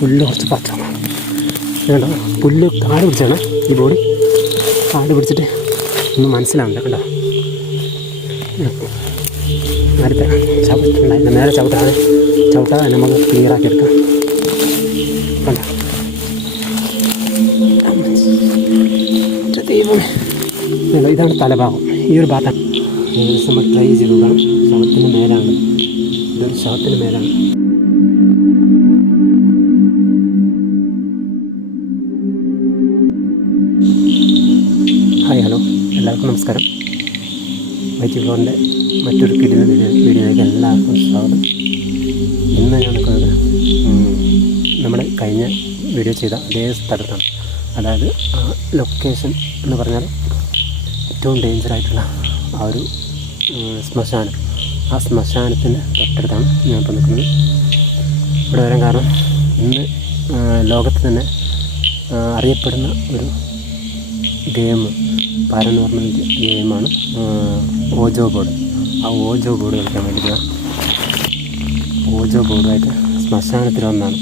പുല്ല് കുറച്ച് പത്രം കണ്ടോ, പുല്ല് കാട് പിടിച്ചാണ് ഈ ബോഡി. കാട് പിടിച്ചിട്ട് ഒന്നും മനസ്സിലാവില്ല. കണ്ടോ, നേരത്തെ ചവിട്ടുണ്ടായിരുന്നു, നേരെ ചവിട്ടാതെ നമുക്ക് ക്ലിയറാക്കി എടുക്കാം. കണ്ടോ ദൈവമേ, ഇതാണ് തലഭാഗം. ഈ ഒരു ഭാഗത്താണ് നമ്മൾ ട്രൈ ചെയ്ത് നോക്കണം. ശവത്തിന് മേലാണ്, ഇതൊരു ശവത്തിന് മേലാണ്. ഹായ്, ഹലോ, എല്ലാവർക്കും നമസ്കാരം. വൈറ്റി ബ്ലോഗിൻ്റെ മറ്റൊരു കിടിലൻ വീഡിയോയിലേക്ക് എല്ലാവർക്കും സ്വാഗതം. ഇന്ന് ഞാൻ നിൽക്കുന്നത് നമ്മുടെ കഴിഞ്ഞ വീഡിയോ ചെയ്ത അതേ സ്ഥലത്താണ്. അതായത് ആ ലൊക്കേഷൻ എന്ന് പറഞ്ഞാൽ ഏറ്റവും ഡേഞ്ചറായിട്ടുള്ള ആ ഒരു ശ്മശാനം, ആ ശ്മശാനത്തിൻ്റെ തൊട്ടടുത്താണ് ഞാനിപ്പോൾ നിൽക്കുന്നത്. ഇവിടെ വരാൻ കാരണം ഇന്ന് ലോകത്ത് തന്നെ അറിയപ്പെടുന്ന ഒരു ഗെയിം, പാരനോർമൽ ഗെയിമാണ് ഓജോ ബോർഡ്. ആ ഓജോ ബോർഡ് കളിക്കാൻ വേണ്ടിയിട്ടാണ്. ഓജോ ബോർഡുമായിട്ട് ശ്മശാനത്തിൽ വന്നാണ്.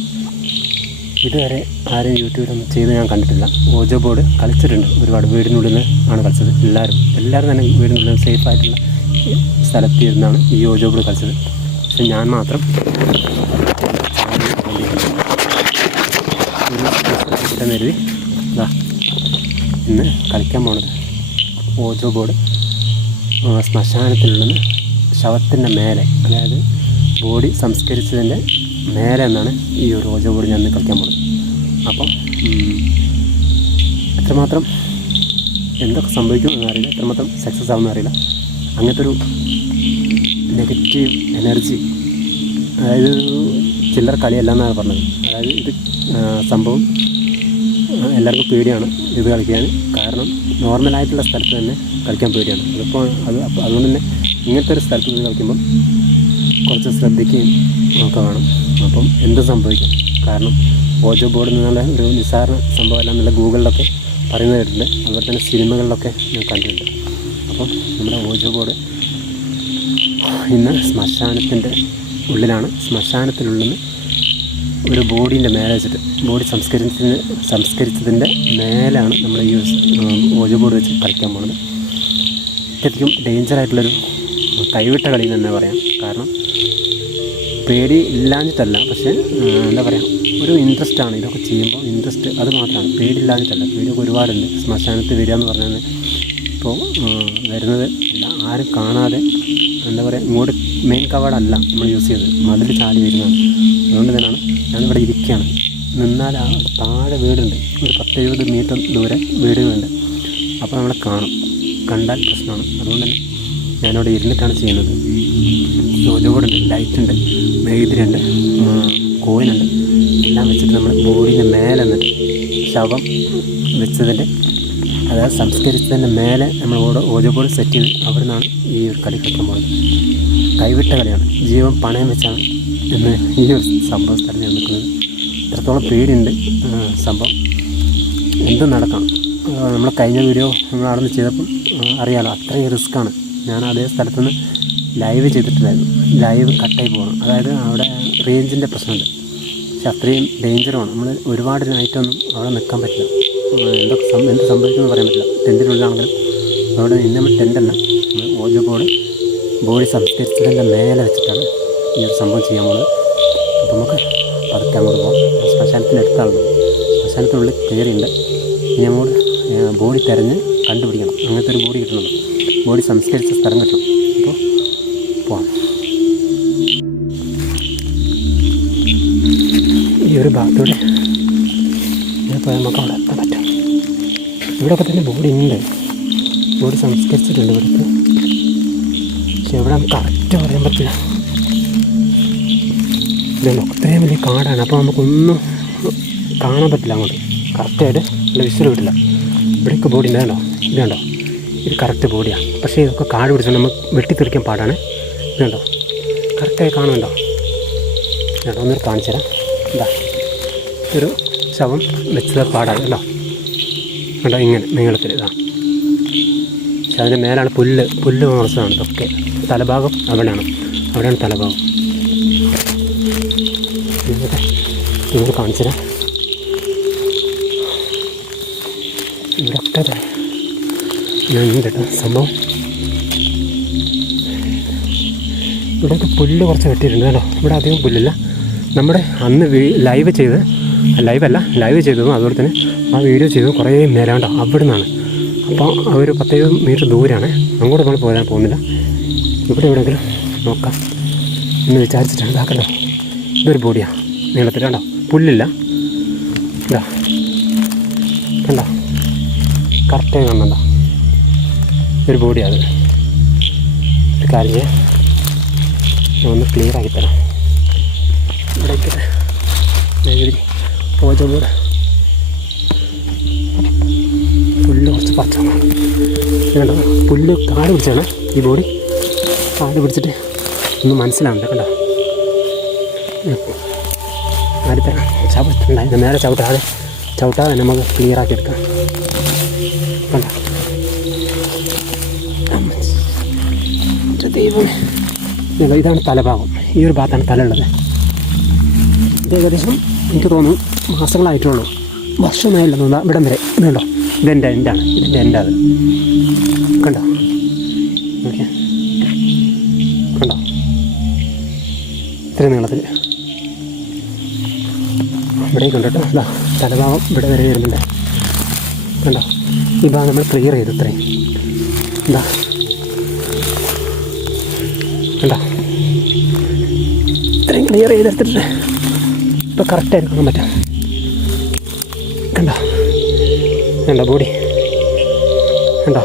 ഇതുവരെ ആരും യൂട്യൂബിലൊന്നും ചെയ്ത് ഞാൻ കണ്ടിട്ടില്ല. ഓജോ ബോർഡ് കളിച്ചിട്ടുണ്ട് ഒരുപാട്. വീടിനുള്ളിൽ ആണ് കളിച്ചത്. എല്ലാവരും തന്നെ വീടിനുള്ളിൽ സേഫായിട്ടുള്ള സ്ഥലത്ത് ഇരുന്നാണ് ഈ ഓജോ ബോർഡ് കളിച്ചത്. പക്ഷെ ഞാൻ മാത്രം കരുതി ഇന്ന് കളിക്കാൻ പോണത് ഓജോ ബോർഡ് ശ്മശാനത്തിലുള്ള ശവത്തിൻ്റെ മേലെ, അതായത് ബോഡി സംസ്കരിച്ചതിൻ്റെ മേലെ എന്നാണ് ഈ ഒരു ഓജോ ബോർഡ് ഞാൻ കളിക്കാൻ പോകുന്നത്. അപ്പം എത്രമാത്രം എന്തൊക്കെ സംഭവിക്കും എന്നറിയില്ല, എത്രമാത്രം സക്സസ് ആവുമെന്ന് അറിയില്ല. അങ്ങനത്തെ ഒരു നെഗറ്റീവ് എനർജി, അതായത് ചില്ലറ കളിയല്ല എന്നാണ് പറഞ്ഞത്. അതായത് ഇത് സംഭവം എല്ലാവർക്കും പേടിയാണ് ഇത് കളിക്കാൻ. കാരണം നോർമലായിട്ടുള്ള സ്ഥലത്ത് തന്നെ കളിക്കാൻ പേടിയാണ്. അതിപ്പോൾ അതുകൊണ്ട് തന്നെ ഇങ്ങനത്തെ ഒരു സ്ഥലത്ത് നിന്ന് കളിക്കുമ്പോൾ കുറച്ച് ശ്രദ്ധിക്കുകയും ഒക്കെ വേണം. അപ്പം എന്ത് സംഭവിക്കും, കാരണം ഓജോ ബോർഡ് എന്നുള്ള ഒരു നിസ്സാര സംഭവമല്ല എന്നുള്ള ഗൂഗിളിലൊക്കെ പറയുന്നത് കേട്ടിട്ടുണ്ട്. അതുപോലെ തന്നെ സിനിമകളിലൊക്കെ ഞാൻ കണ്ടിട്ടുണ്ട്. അപ്പം നമ്മുടെ ഓജോ ബോർഡ് ഇന്ന് ശ്മശാനത്തിൻ്റെ ഉള്ളിലാണ്. ശ്മശാനത്തിനുള്ളിൽ ഒരു ബോഡീൻ്റെ മേലെ വെച്ചിട്ട്, ബോഡി സംസ്കരിച്ചതിൻ്റെ മേലാണ് നമ്മൾ ഈ ഓജോ ബോർഡ് വെച്ച് കളിക്കാൻ പോകുന്നത്. ശരിക്കും ഡേഞ്ചറായിട്ടുള്ളൊരു കൈവിട്ട കളി തന്നെ പറയാം. കാരണം പേടി ഇല്ലാഞ്ഞിട്ടല്ല, പക്ഷേ എന്താ പറയുക, ഒരു ഇൻട്രസ്റ്റാണ് ഇതൊക്കെ ചെയ്യുമ്പോൾ. ഇൻട്രസ്റ്റ് അത് മാത്രമാണ്, പേടി ഇല്ലാഞ്ഞിട്ടല്ല. പേടിയൊക്കെ ഒരുപാടുണ്ട്. ശ്മശാനത്തിൽ വരിക എന്ന് പറഞ്ഞാൽ ഇപ്പോൾ വരുന്നത് ആരും കാണാതെ, എന്താ പറയുക, ഇങ്ങോട്ട് മെയിൻ കവാടല്ല നമ്മൾ യൂസ് ചെയ്തത്, മതിൽ ചാടി വരുന്നതാണ്. അതുകൊണ്ട് തന്നെയാണ് ഞാനിവിടെ ഇരിക്കുകയാണ്. നിന്നാൽ ആ താഴെ വീടുണ്ട്, ഒരു 10-70 മീറ്റർ ദൂരെ വീടുകളുണ്ട്. അപ്പോൾ നമ്മളെ കണ്ടാൽ പ്രശ്നമാണ്. അതുകൊണ്ട് തന്നെ ഞാനിവിടെ ഇരുന്നിട്ടാണ് ചെയ്യുന്നത്. ഓജോ ബോർഡുണ്ട്, ലൈറ്റുണ്ട്, മെഴുതിരിയുണ്ട്, കോയിനുണ്ട്, എല്ലാം വെച്ചിട്ട് നമ്മൾ ബോഡീൻ്റെ മേലെ നിന്നിട്ട് ശവം വെച്ചതിൻ്റെ, അതായത് സംസ്കരിച്ചതിൻ്റെ മേലെ നമ്മൾ ഓജോ ബോർഡ് സെറ്റ് ചെയ്ത് അവിടെ നിന്നാണ് ഈ ഒരു കളി കളിക്കാൻ പോകുന്നത്. കൈവിട്ട കളിയാണ്, ജീവൻ പണയം വെച്ചാണ് എന്ന് ഈ ഒരു സംഭവ സ്ഥലത്ത് ഞാൻ നിൽക്കുന്നത്. ഇത്രത്തോളം പേടിയുണ്ട് സംഭവം. എന്തും നടക്കാം. നമ്മൾ കഴിഞ്ഞ വീഡിയോ നമ്മൾ അവിടെ നിന്ന് ചെയ്തപ്പം അറിയാമല്ലോ, അത്രയും റിസ്ക്കാണ്. ഞാൻ അതേ സ്ഥലത്തുനിന്ന് ലൈവ് ചെയ്തിട്ടില്ലായിരുന്നു. ലൈവ് കട്ടായി പോകണം, അതായത് അവിടെ റേഞ്ചിൻ്റെ പ്രശ്നമുണ്ട്. പക്ഷെ അത്രയും ഡേഞ്ചറുമാണ്. നമ്മൾ ഒരുപാട് നൈറ്റൊന്നും അവിടെ നിൽക്കാൻ പറ്റില്ല. എന്ത് സംഭവിക്കുമെന്ന് പറയാൻ പറ്റില്ല. ടെൻറ്റിനുള്ളിലാണെങ്കിലും അവിടെ ഇന്ന് നമ്മൾ ടെൻറ്റല്ല, നമ്മൾ ഓജോ ബോഡി സംസ്കരിച്ചതിൻ്റെ മേലെ വെച്ചിട്ടാണ് ഈ ഒരു സംഭവം ചെയ്യാൻ പോകുന്നത്. അപ്പോൾ നമുക്ക് പതുക്കെ അങ്ങോട്ട് പോകാം. ശ്മശാനത്തിനടുത്താണ്, ശ്മശാനത്തിനുള്ളിൽ കയറിയുണ്ട്. ഇനി അങ്ങോട്ട് ബോഡി തിരഞ്ഞ് കണ്ടുപിടിക്കണം. അങ്ങനത്തെ ഒരു ബോഡി കിട്ടണം, ബോഡി സംസ്കരിച്ച സ്ഥലം കിട്ടണം. അപ്പോൾ പോകാം. ഈ ഒരു ഭാഗത്തൂടെ ഞാൻ പോയാൽ നമുക്ക് അവിടെ എത്താൻ പറ്റും. ഇവിടെയൊക്കെ തന്നെ ബോഡി ഉണ്ട്, ബോഡി സംസ്കരിച്ചിട്ടുണ്ട് ഇവിടുത്തെ. പക്ഷെ എവിടെ നമുക്ക് കറക്റ്റ് പറയാൻ പറ്റില്ല. ഇതല്ലോ അത്രയും വലിയ കാടാണ്. അപ്പോൾ നമുക്കൊന്നും കാണാൻ പറ്റില്ല അങ്ങോട്ട് കറക്റ്റായിട്ട് ഉള്ള വിഷ്വൽ കിട്ടില്ല. ഇവിടെയൊക്കെ ബോഡി ഉണ്ടല്ലോ, ഇത് കണ്ടോ, ഇത് കറക്റ്റ് ബോഡിയാണ്. പക്ഷേ ഇതൊക്കെ കാട് പിടിച്ചാൽ നമുക്ക് വെട്ടിത്തെറിക്കാൻ പാടാണ്. ഇത് കണ്ടോ, കറക്റ്റായി കാണുന്നുണ്ടോ? കേട്ടോ, ഒന്നൊരു കാണിച്ചു തരാം. എന്താ ഒരു ശവം വെച്ചത് പാടാണ് കേട്ടോ. കേട്ടോ, ഇങ്ങനെ നീളത്തിൽ ഇതാ. പക്ഷെ അതിൻ്റെ മേലാണ് പുല്ല് മാംസമാണ് ഇതൊക്കെ. തലഭാഗം അവിടെയാണ് തലഭാഗം. ഇങ്ങനെ കാണിച്ചു തരാം. ഇവിടെയൊക്കെ ഉണ്ട് കേട്ടോ സംഭവം. ഇവിടെയൊക്കെ പുല്ല് കുറച്ച് വെട്ടിയിട്ടുണ്ട് കേട്ടോ. ഇവിടെ അധികം പുല്ലില്ല. നമ്മുടെ അന്ന് ലൈവ് ചെയ്തതും അതുപോലെ തന്നെ ആ വീഡിയോ ചെയ്തതും കുറേ മേലാണ്ടോ അവിടെ നിന്നാണ്. അപ്പോൾ ഒരു 10 മീറ്റർ ദൂരമാണ്. അങ്ങോട്ട് നമ്മൾ പോകുന്നില്ല. ഇവിടെ എവിടെയെങ്കിലും നോക്കാം എന്ന് വിചാരിച്ചിട്ടാണ്. ഇതാക്കണ്ടോ, ഇതൊരു ബോഡിയാണ് നീളത്തിൽ കണ്ടോ, പുല്ലില്ല. ഇതാ കണ്ടോ, കറക്റ്റായി കാണുന്നുണ്ടോ, ഒരു ബോഡിയാണ്. ഒരു കാര്യം ചെയ്യാം, ഞാൻ ഒന്ന് ക്ലിയർ ആക്കി തരാം. ഇവിടെ ഓജോ ബോർഡ് പുല്ല് കുറച്ച് പച്ച കണ്ടോ, പുല്ല് കാട് പിടിച്ചാണ് ഈ ബോഡി. കാട് പിടിച്ചിട്ട് ഒന്നും മനസ്സിലാവുന്നില്ല കണ്ടോ. ആദ്യത്തരം ചവിട്ടുണ്ടായിരുന്നു, നേരെ ചവിട്ടാതെ നമുക്ക് ക്ലിയർ ആക്കി എടുക്കാം കണ്ടോ. ദൈവമേ, ഇതാണ് തലഭാഗം. ഈ ഒരു ഭാഗത്താണ് തല ഉള്ളത്. ഇത് ഏകദേശം എനിക്ക് തോന്നുന്നു മാസങ്ങളായിട്ടുള്ളൂ, വർഷമായില്ല തോന്നുന്നു. ഇവിടം വരെ ഇതുണ്ടോ, ഇതെൻ്റെ എൻഡാണ്, ഇതിൻ്റെ എൻ്റെ അത് കണ്ടോ. ഓക്കെ കണ്ടോ, ഇത്രയും നീളത്തിൽ ഇവിടേക്ക് ഉണ്ട് കേട്ടോ. അതാ തലഭാഗം ഇവിടെ വരെ വരുന്നുണ്ട് കണ്ടോ. ഈ ഭാഗം നമ്മൾ ക്ലിയർ ചെയ്തു ഇത്രയും. എന്താ കണ്ടോ, ഇത്രയും ക്ലിയർ ചെയ്തെടുത്തിട്ട് ഇപ്പോൾ കറക്റ്റായിട്ട് കാണാൻ പറ്റാം കണ്ടോ. കണ്ടോ ബോഡി കണ്ടോ.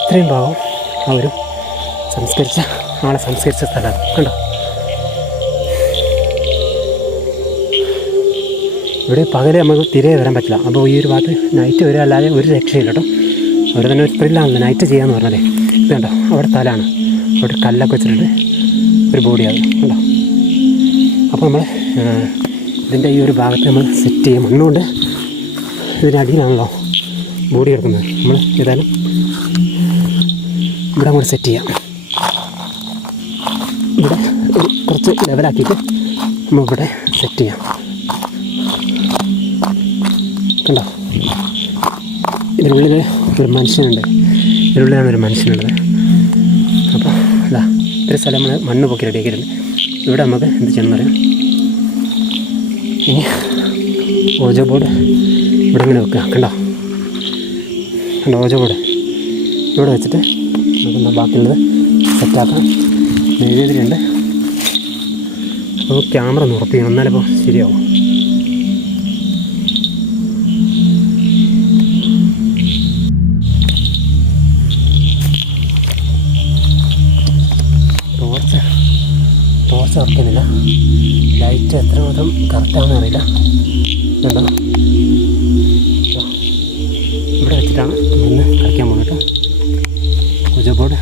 ഇത്രയും ഭാഗം ആളെ സംസ്കരിച്ച സ്ഥലമാണ് കണ്ടോ. ഇവിടെ പകല് നമുക്ക് തിരികെ വരാൻ പറ്റില്ല. അപ്പോൾ ഈ ഒരു ഭാഗത്ത് നൈറ്റ് വരിക അല്ലാതെ ഒരു രക്ഷയില്ല കേട്ടോ. അവിടെ തന്നെ ഒരു ത്രില്ലാണല്ലോ നൈറ്റ് ചെയ്യാമെന്ന് പറഞ്ഞാലേ. ഇത് കണ്ടോ, അവിടെ തലാണ്, അവിടെ കല്ലൊക്കെ വെച്ചിട്ടുണ്ട് ഒരു ബോഡിയാണ് കണ്ടോ. അപ്പോൾ നമ്മൾ ഇതിൻ്റെ ഈ ഒരു ഭാഗത്ത് നമ്മൾ സെറ്റ് ചെയ്യും. മണ്ണുകൊണ്ട് ഇതിനടിയിലാണല്ലോ ബോഡി എടുക്കുന്നത്. നമ്മൾ ഏതായാലും ഇവിടെ അങ്ങോട്ട് സെറ്റ് ചെയ്യാം. ഇവിടെ കുറച്ച് ലെവലാക്കിയിട്ട് നമ്മളിവിടെ സെറ്റ് ചെയ്യാം കണ്ടോ. ഇതിനുള്ളിൽ ഒരു മനുഷ്യനുണ്ട്, ഇതിനുള്ളിലാണ് ഒരു മനുഷ്യനുള്ളത്. അപ്പോൾ അതാ ഇത്ര സ്ഥലം നമ്മൾ മണ്ണ് പൊക്കി റെഡിയാക്കിയിട്ടുണ്ട്. ഇവിടെ നമുക്ക് എന്ത് ചെയ്യണമെന്ന് പറയാം. ഇനി ഓജോ ബോർഡ് ഇവിടെ ഇങ്ങനെ വെക്കുക കണ്ടോ. ഓജോ ബോർഡ് ഇവിടെ വെച്ചിട്ട് നമുക്ക് ബാക്കിയുള്ളത് സെറ്റാക്കാം. എഴുതിയിട്ടുണ്ട്. അപ്പോൾ ക്യാമറ ഒന്ന് ഉറപ്പിക്കണം, എന്നാലിപ്പോൾ ശരിയാവും. ടോർച്ച് ഉറക്കുന്നില്ല, ലൈറ്റ് എത്രമാത്രം കറക്റ്റാണെന്ന് അറിയില്ല. കണ്ടോ, ഇവിടെ വെച്ചിട്ടാണ് ഇന്ന് കളിക്കാൻ പോകുന്നത്. ഓജോ ബോർഡ്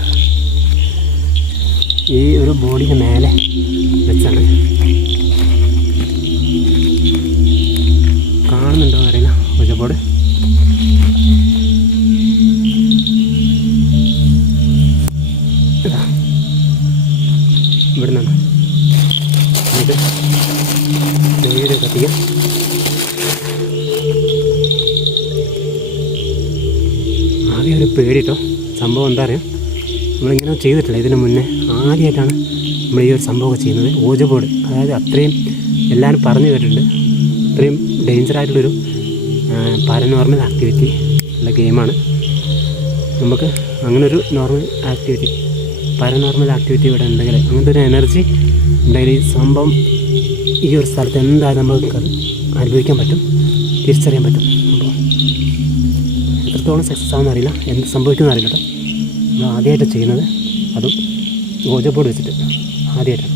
ഈ ഒരു ബോഡിക്ക് മേലെ വെച്ചാണ്. കാണുന്നുണ്ടോ അറിയില്ല ഓജോ ബോർഡ്. ഇവിടെ നിന്നാണ് ഇത് നേരെ കത്തിക്കാം. ആദ്യം ഒരു പേടിട്ടോ. സംഭവം എന്താ അറിയാം, നമ്മളിങ്ങനെ ചെയ്തിട്ടില്ല ഇതിന് മുന്നേ. ആദ്യമായിട്ടാണ് നമ്മൾ ഈ ഒരു സംഭവമൊക്കെ ചെയ്യുന്നത്. ഓജോ ബോർഡ്, അതായത് അത്രയും എല്ലാവരും പറഞ്ഞു കേട്ടിട്ടുണ്ട്, അത്രയും ഡേഞ്ചറായിട്ടുള്ളൊരു പാരനോർമൽ ആക്ടിവിറ്റി ഉള്ള ഗെയിമാണ്. നമുക്ക് അങ്ങനൊരു പാരനോർമൽ ആക്ടിവിറ്റി ഇവിടെ ഉണ്ടെങ്കിൽ, അങ്ങനത്തെ ഒരു എനർജി ഉണ്ടെങ്കിൽ ഈ സംഭവം ഈ ഒരു സ്ഥലത്ത് എന്തായാലും നമുക്ക് അനുഭവിക്കാൻ പറ്റും, തിരിച്ചറിയാൻ പറ്റും. അപ്പോൾ എത്രത്തോളം സക്സസ് ആവുമെന്ന് അറിയില്ല, എന്ത് സംഭവിക്കുമെന്ന് അറിയില്ല കേട്ടോ. നമ്മൾ ആദ്യമായിട്ട് ചെയ്യുന്നത്, അതും ഓജോ ബോർഡ് വെച്ചിട്ട് ആദ്യമായിട്ടാണ്.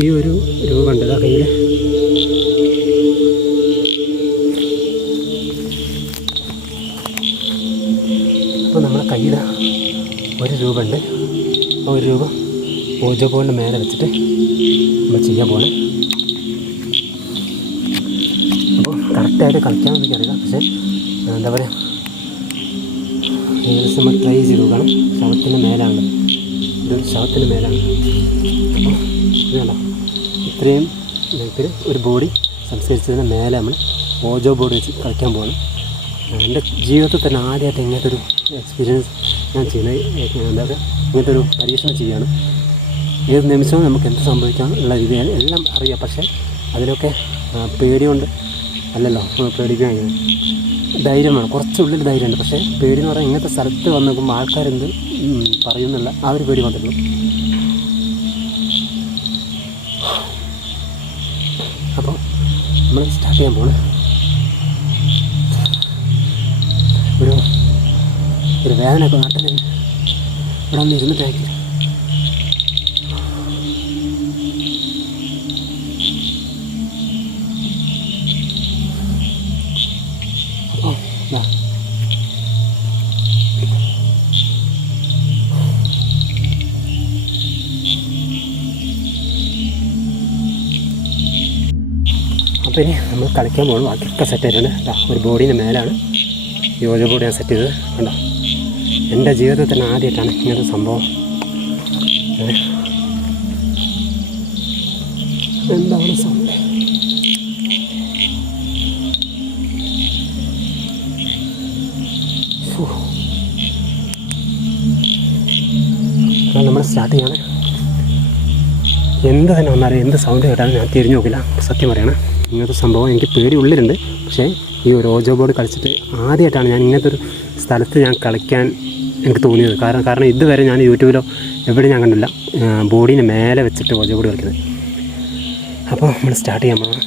ഈ ഒരു രൂപമുണ്ട് ഇതാ കയ്യിൽ. അപ്പോൾ നമ്മളെ കയ്യിൽ ഒരു രൂപമുണ്ട്. ആ ഒരു രൂപ ഓജോ ബോളിൻ്റെ മേലെ വെച്ചിട്ട് നമ്മൾ ചെയ്യാൻ പോകണം. അപ്പോൾ കറക്റ്റായിട്ട് കളിക്കാമെന്ന് എനിക്കറിയില്ല, പക്ഷേ എന്താ പറയുക, ഏകദേശം നമ്മൾ ട്രൈ ചെയ്ത് നോക്കണം. ശവത്തിൻ്റെ മേലാണ്, ഇതൊരു ശവത്തിൻ്റെ മേലാണ്. അപ്പോൾ ഇതല്ല, ഇത്രയും ഇതിൽ ഒരു ബോഡി സംസ്കരിച്ചതിന് മേലെ നമ്മൾ ഓജോ ബോർഡ് വെച്ച് കളിക്കാൻ പോകണം. എൻ്റെ ജീവിതത്തിൽ തന്നെ ആദ്യമായിട്ട് ഇങ്ങനത്തെ ഒരു എക്സ്പീരിയൻസ് ഞാൻ ചെയ്യുന്നത്, എന്താ പറയുക, ഇങ്ങനത്തെ ഒരു പരീക്ഷണം ചെയ്യുകയാണ്. ഏത് നിമിഷവും നമുക്ക് എന്ത് സംഭവിക്കാം ഉള്ള രീതിയിൽ എല്ലാം അറിയാം. പക്ഷേ അതിലൊക്കെ പേടി കൊണ്ട് അല്ലല്ലോ പേടിക്കാൻ, ധൈര്യം വേണം. കുറച്ചുള്ളിൽ ധൈര്യമുണ്ട്, പക്ഷേ പേടി എന്ന് പറഞ്ഞാൽ ഇങ്ങനത്തെ സ്ഥലത്ത് വന്ന് നോക്കുമ്പോൾ ആൾക്കാരെന്ത് പറയുന്നുള്ള ആ ഒരു പേടി വന്നിട്ടുള്ളൂ. അപ്പോൾ നമ്മൾ സ്റ്റാർട്ട് ചെയ്യാൻ പോകണം. ഒരു വേദനയൊക്കെ നാട്ടിൽ ഇവിടെ ഒന്ന് ഇരുന്നിട്ടായിരിക്കും. അപ്പോൾ ഇനി നമ്മൾ കളിക്കാൻ പോകണം. ബാക്കിയൊക്കെ സെറ്റ് ആയിട്ടുണ്ട്. ഒരു ബോഡീൻ്റെ മേലാണ് യോജ ബോഡി ഞാൻ സെറ്റ് ചെയ്തത്. കണ്ടോ, എൻ്റെ ജീവിതത്തിൽ തന്നെ ആദ്യമായിട്ടാണ് ഇങ്ങനത്തെ സംഭവം. എന്താണ് സൗണ്ട്? നമ്മൾ സ്റ്റാർട്ട് ചെയ്യാണ്. എന്ത് തന്നെ വന്നാലും എന്ത് സൗണ്ട് കേട്ടാലും ഞാൻ തിരിഞ്ഞു നോക്കില്ല, സത്യം പറയണം. ഇങ്ങനത്തെ സംഭവം എനിക്ക് പേടി ഉള്ളിലുണ്ട്. പക്ഷേ ഈ ഒരു ഓജോ ബോർഡ് കളിച്ചിട്ട് ആദ്യമായിട്ടാണ് ഞാൻ ഇങ്ങനത്തെ ഒരു സ്ഥലത്ത് ഞാൻ കളിക്കാൻ എനിക്ക് തോന്നിയത്. കാരണം ഇതുവരെ ഞാൻ യൂട്യൂബിലോ എവിടെ ഞാൻ കണ്ടില്ല ബോഡീനെ മേലെ വെച്ചിട്ട് ഓജോ ബോർഡ് കളിക്കുന്നത്. അപ്പോൾ നമ്മൾ സ്റ്റാർട്ട് ചെയ്യാൻ പോകണം.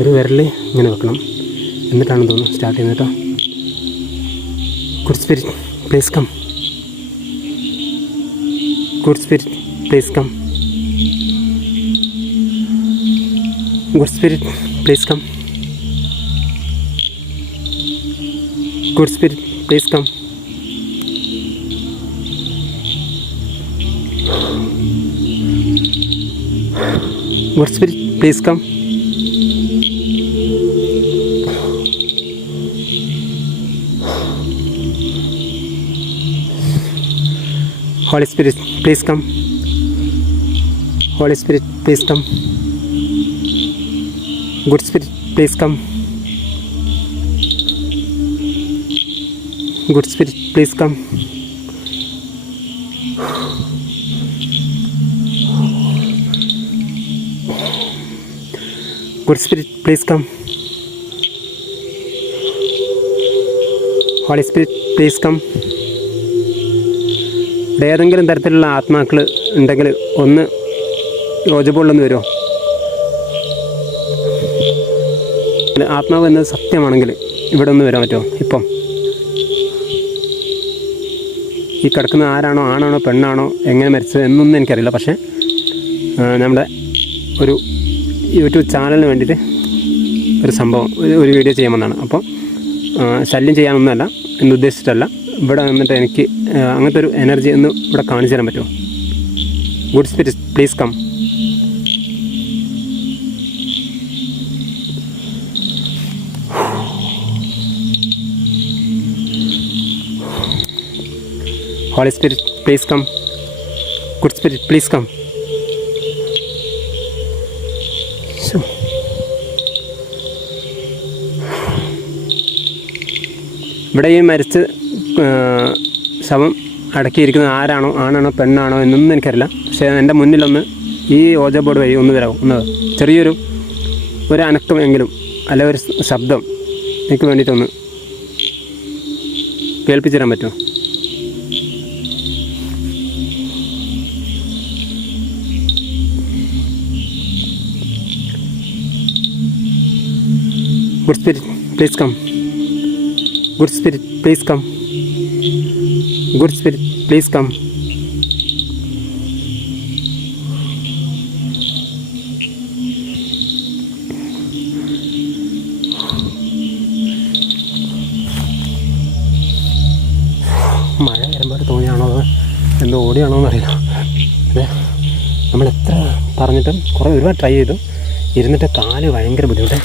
ഒരു വിരൽ ഇങ്ങനെ വെക്കണം, എന്നിട്ടാണ് തോന്നുന്നു സ്റ്റാർട്ട് ചെയ്യുന്നത് കേട്ടോ. Good spirit please come. Good spirit please come. Good spirit please come. Good spirit please come. Good spirit please come. Holy Spirit, please come. Holy Spirit, please come. Good Spirit, please come. Good Spirit, please come. Good Spirit, please come. Holy Spirit, please come. ഏതെങ്കിലും തരത്തിലുള്ള ആത്മാക്കൾ ഉണ്ടെങ്കിൽ ഒന്ന് ഓജോ ബോർഡിലൊന്ന് വരുമോ? ആത്മാവ് എന്നത് സത്യമാണെങ്കിൽ ഇവിടെ ഒന്ന് വരാൻ പറ്റുമോ? ഇപ്പം ഈ കിടക്കുന്ന ആരാണോ, ആണാണോ പെണ്ണാണോ, എങ്ങനെ മരിച്ചത് എന്നൊന്നും എനിക്കറിയില്ല. പക്ഷേ നമ്മുടെ ഒരു യൂട്യൂബ് ചാനലിന് വേണ്ടിയിട്ട് ഒരു സംഭവം, ഒരു വീഡിയോ ചെയ്യാമെന്നാണ്. അപ്പോൾ ശല്യം ചെയ്യാനൊന്നുമല്ല, എന്നുദ്ദേശിച്ചിട്ടല്ല. ഇവിടെ വന്നിട്ട് എനിക്ക് അങ്ങനത്തെ ഒരു എനർജി ഒന്ന് ഇവിടെ കാണിച്ചു തരാൻ പറ്റുമോ? Good spirit please come. Holy Spirit please come. Good Spirit please come. ഇവിടെ ഈ മരിച്ച് ശവം അടക്കിയിരിക്കുന്ന ആരാണോ, ആണാണോ പെണ്ണാണോ എന്നൊന്നും എനിക്കറിയില്ല. പക്ഷേ എൻ്റെ മുന്നിലൊന്ന് ഈ ഓജോ ബോർഡ് വഴി ഒന്ന് വരാവും, ഒന്ന് ചെറിയൊരു അനക്കമെങ്കിലും അല്ല ഒരു ശബ്ദം എനിക്ക് വേണ്ടിയിട്ടൊന്ന് കേൾപ്പിച്ചു തരാൻ പറ്റുമോ? Good spirit, please come. Good spirit, please come. Good spirit, please come. മഴ വരുമ്പോൾ തോന്നിയാണോ അത് എന്തോ ഓടിയാണോ എന്നറിയില്ല. അതെ, നമ്മൾ എത്ര പറഞ്ഞിട്ടും ഒരുപാട് ട്രൈ ചെയ്തു, ഇരുന്നിട്ട് കാല് ഭയങ്കര ബുദ്ധിമുട്ട്.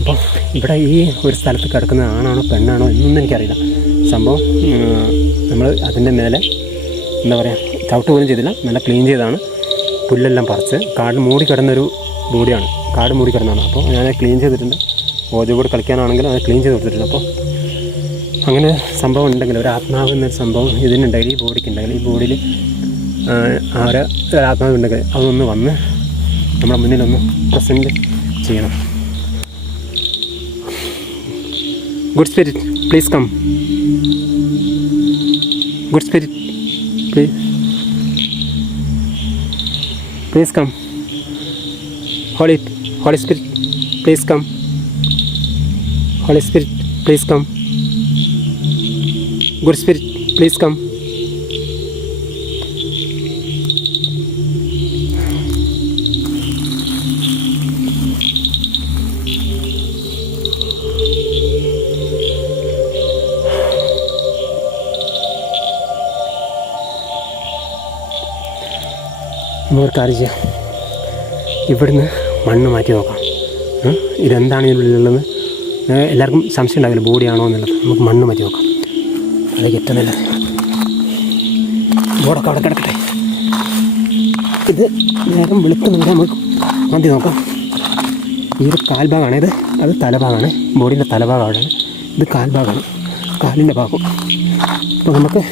അപ്പോൾ ഇവിടെ ഈ ഒരു സ്ഥലത്ത് കിടക്കുന്ന ആണാണോ പെണ്ണാണോ എന്നൊന്നും എനിക്കറിയില്ല. സംഭവം നമ്മൾ അതിൻ്റെ മേലെ എന്താ പറയുക, ചവിട്ട് പോലും ചെയ്തില്ല, നല്ല ക്ലീൻ ചെയ്താണ്. പുല്ലെല്ലാം പറിച്ച് കാട് മൂടി കിടന്നൊരു ബോഡിയാണ്, കാട് മൂടി കിടന്നതാണ്. അപ്പോൾ ഞാൻ ക്ലീൻ ചെയ്തിട്ടുണ്ട്. ഓജോ ബോർഡ് കളിക്കാനാണെങ്കിലും അത് ക്ലീൻ ചെയ്ത് കൊടുത്തിട്ടുണ്ട്. അപ്പോൾ അങ്ങനെ സംഭവം ഉണ്ടെങ്കിൽ, ഒരു ആത്മാവ് എന്നൊരു സംഭവം ഇതിനുണ്ടെങ്കിൽ, ഈ ബോഡിക്ക് ഉണ്ടെങ്കിൽ, ഈ ബോഡിയിൽ ഒരു ആത്മാവ് ഉണ്ടെങ്കിൽ അതൊന്ന് വന്ന് നമ്മുടെ മുന്നിലൊന്ന് പ്രസൻറ്റ് ചെയ്യണം. Good spirit please come. Good spirit please come. Holy spirit please come. Holy spirit please come. Good spirit please come. നമുക്കൊരു കാര്യം ചെയ്യാം, ഇവിടുന്ന് മണ്ണ് മാറ്റി നോക്കാം. ഇതെന്താണ് ഇതിനുള്ളിലുള്ളത് എല്ലാവർക്കും സംശയം ഉണ്ടാവില്ല, ബോഡിയാണോ എന്നുള്ളത്. നമുക്ക് മണ്ണ് മാറ്റി നോക്കാം, അതിലേക്ക് ഏറ്റവും നല്ലത്. ബോർഡൊക്കെ അവിടെ കിടക്കട്ടെ. ഇത് നേരം വെളുക്കുന്നുണ്ട്, നമുക്ക് മാറ്റി നോക്കാം. ഈ ഒരു കാൽഭാഗമാണ്, അത് തലഭാഗമാണ്, ബോഡീൻ്റെ തലഭാഗം അവിടെയാണ്. ഇത് കാൽഭാഗമാണ്, കാലിൻ്റെ ഭാഗം. അപ്പോൾ നമുക്ക്